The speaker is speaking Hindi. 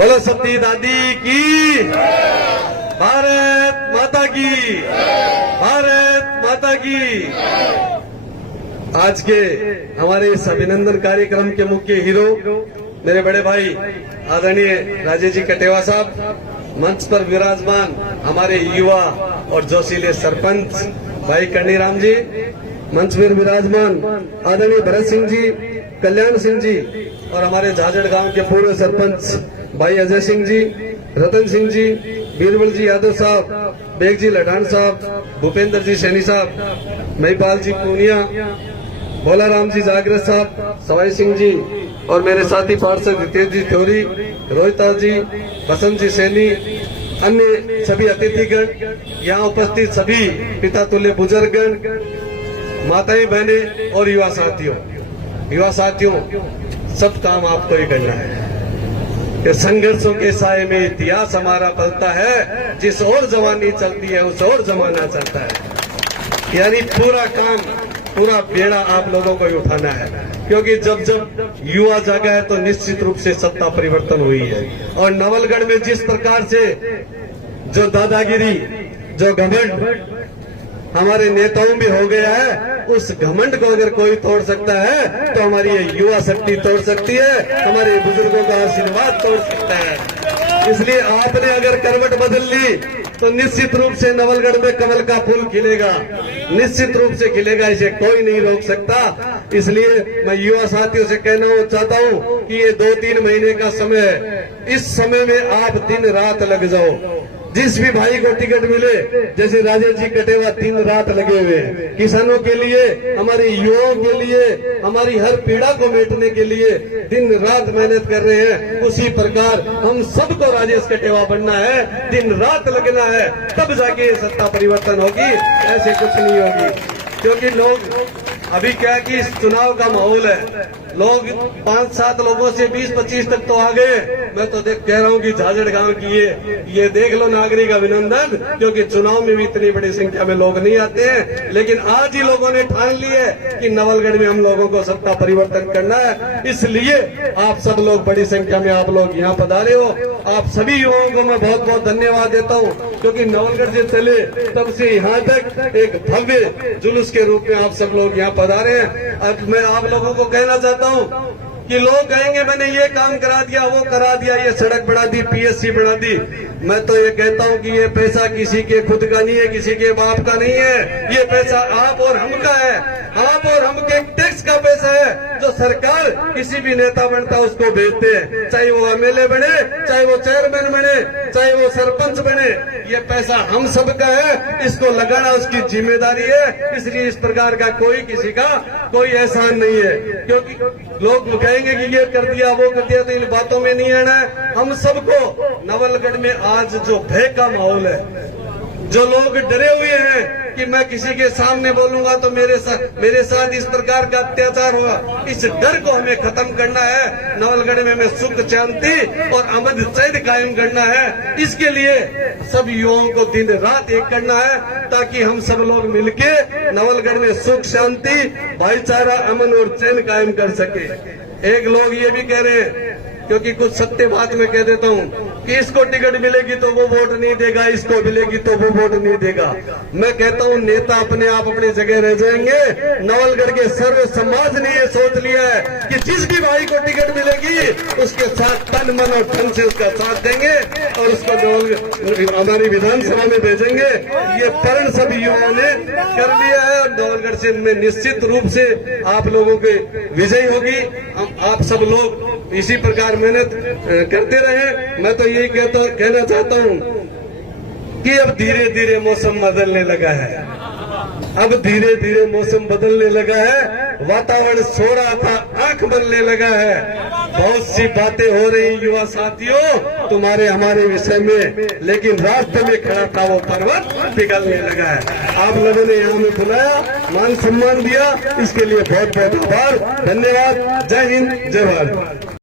बोलो सती दादी की, भारत माता की, भारत माता की। आज के हमारे इस अभिनंदन कार्यक्रम के मुख्य हीरो मेरे बड़े भाई आदरणीय राजेश जी कटेवा साहब, मंच पर विराजमान हमारे युवा और जोशीले सरपंच भाई कन्नीराम जी, मंच पर विराजमान आदरणीय भरत सिंह जी, कल्याण सिंह जी और हमारे झाझड़ गांव के पूर्व सरपंच भाई अजय सिंह जी, रतन सिंह जी, बीरबल जी यादव साहब, बेग जी लठान साहब, भूपेंद्र जी सैनी साहब, महिपाल जी पूनिया, भोलाराम जी जागृत साहब, सवाई सिंह जी और मेरे साथी पार्षद रितेश जी थोरी, रोहिता जी, बसंत जी सैनी, अन्य सभी अतिथिगण, यहाँ उपस्थित सभी पिता तुल्य बुजुर्गगण, माताएं बहनें और युवा साथियों, सब काम आपको ही करना है। कि संघर्षों के साए में इतिहास हमारा पलता है, जिस ओर जवानी चलती है उस ओर जमाना चलता है। यानी पूरा काम, पूरा बेड़ा आप लोगों को ही उठाना है, क्योंकि जब जब युवा जागा है तो निश्चित रूप से सत्ता परिवर्तन हुई है। और नवलगढ़ में जिस प्रकार से जो दादागिरी, जो घमंड हमारे नेताओं में हो गया है, उस घमंड को अगर कोई तोड़ सकता है तो हमारी ये युवा शक्ति तोड़ सकती है, हमारे बुजुर्गों का आशीर्वाद तोड़ सकता है। इसलिए आपने अगर करवट बदल ली तो निश्चित रूप से नवलगढ़ में कमल का फूल खिलेगा, निश्चित रूप से खिलेगा, इसे कोई नहीं रोक सकता। इसलिए मैं युवा साथियों से कहना चाहता हूँ कि ये 2-3 महीने का समय है, इस समय में आप दिन रात लग जाओ। जिस भी भाई को टिकट मिले, जैसे राजेश जी कटेवा दिन रात लगे हुए हैं किसानों के लिए, हमारे युवाओं के लिए, हमारी हर पीड़ा को मेटने के लिए दिन रात मेहनत कर रहे हैं। उसी प्रकार हम सबको राजेश कटेवा बनना है, दिन रात लगना है, तब जाके सत्ता परिवर्तन होगी, ऐसे कुछ नहीं होगी। क्योंकि लोग अभी क्या कि इस चुनाव का माहौल है, लोग 5-7 लोगों से 20-25 तक तो आ गए। मैं तो कह रहा हूँ कि झाझड़ गांव की ये देख लो नागरिक अभिनंदन, क्योंकि चुनाव में भी इतनी बड़ी संख्या में लोग नहीं आते हैं, लेकिन आज ही लोगों ने ठान ली है कि नवलगढ़ में हम लोगों को सत्ता परिवर्तन करना है। इसलिए आप सब लोग बड़ी संख्या में आप लोग यहाँ पधारे हो। आप सभी युवाओं को मैं बहुत बहुत धन्यवाद देता हूँ, क्योंकि नवलगढ़ से चले तब से यहाँ तक एक भव्य जुलूस के रूप में आप सब लोग यहाँ पधारे हैं। अब मैं आप लोगों को कहना चाहता हूँ कि लोग कहेंगे मैंने ये काम करा दिया, वो करा दिया, ये सड़क बढ़ा दी, पीएससी बढ़ा दी। मैं तो ये कहता हूँ कि ये पैसा किसी के खुद का नहीं है, किसी के बाप का नहीं है, ये पैसा आप और हम का है, आप और हम के टैक्स का पैसा है, जो सरकार किसी भी नेता बनता है उसको भेजते हैं, चाहे वो एमएलए बने, चाहे वो चेयरमैन बने, चाहे वो सरपंच बने, ये पैसा हम सबका है, इसको लगाना उसकी जिम्मेदारी है। इसलिए इस प्रकार का कोई किसी का कोई एहसान नहीं है। क्योंकि लोग कहेंगे कि ये कर दिया, वो कर दिया, तो इन बातों में नहीं आना है। हम सबको नवलगढ़ में आज जो भय का माहौल है, जो लोग डरे हुए हैं कि मैं किसी के सामने बोलूंगा तो मेरे साथ इस प्रकार का अत्याचार होगा, इस डर को हमें खत्म करना है। नवलगढ़ में हमें सुख शांति और अमन चैन कायम करना है। इसके लिए सब युवाओं को दिन रात एक करना है, ताकि हम सब लोग मिलके नवलगढ़ में सुख शांति, भाईचारा, अमन और चैन कायम कर सके। एक लोग ये भी कह रहे हैं, क्योंकि कुछ सत्य बात मैं कह देता हूँ कि इसको टिकट मिलेगी तो वो वोट नहीं देगा, इसको मिलेगी तो वो वोट नहीं देगा। मैं कहता हूँ नेता अपने आप अपनी जगह रह जाएंगे। नवलगढ़ के सर्व समाज ने ये सोच लिया है कि जिस भी भाई को टिकट मिलेगी उसके साथ तन मन और धन से उसका साथ देंगे और उसको हमारी विधानसभा में भेजेंगे। ये प्रण सभी युवाओं ने कर लिया है और नवलगढ़ से में निश्चित रूप से आप लोगों की विजय होगी। आप सब लोग इसी प्रकार मेहनत करते रहे। मैं तो यही कहना चाहता हूँ कि अब धीरे धीरे मौसम बदलने लगा है, अब धीरे धीरे मौसम बदलने लगा है, वातावरण सो रहा था, आंख बनने लगा है। बहुत सी बातें हो रही युवा साथियों तुम्हारे हमारे विषय में, लेकिन रास्ते में खड़ा था वो पर्वत पिघलने लगा है। आप लोगों ने यहाँ में बुलाया, मान सम्मान दिया, इसके लिए बहुत बहुत आभार, धन्यवाद। जय हिंद, जय भारत।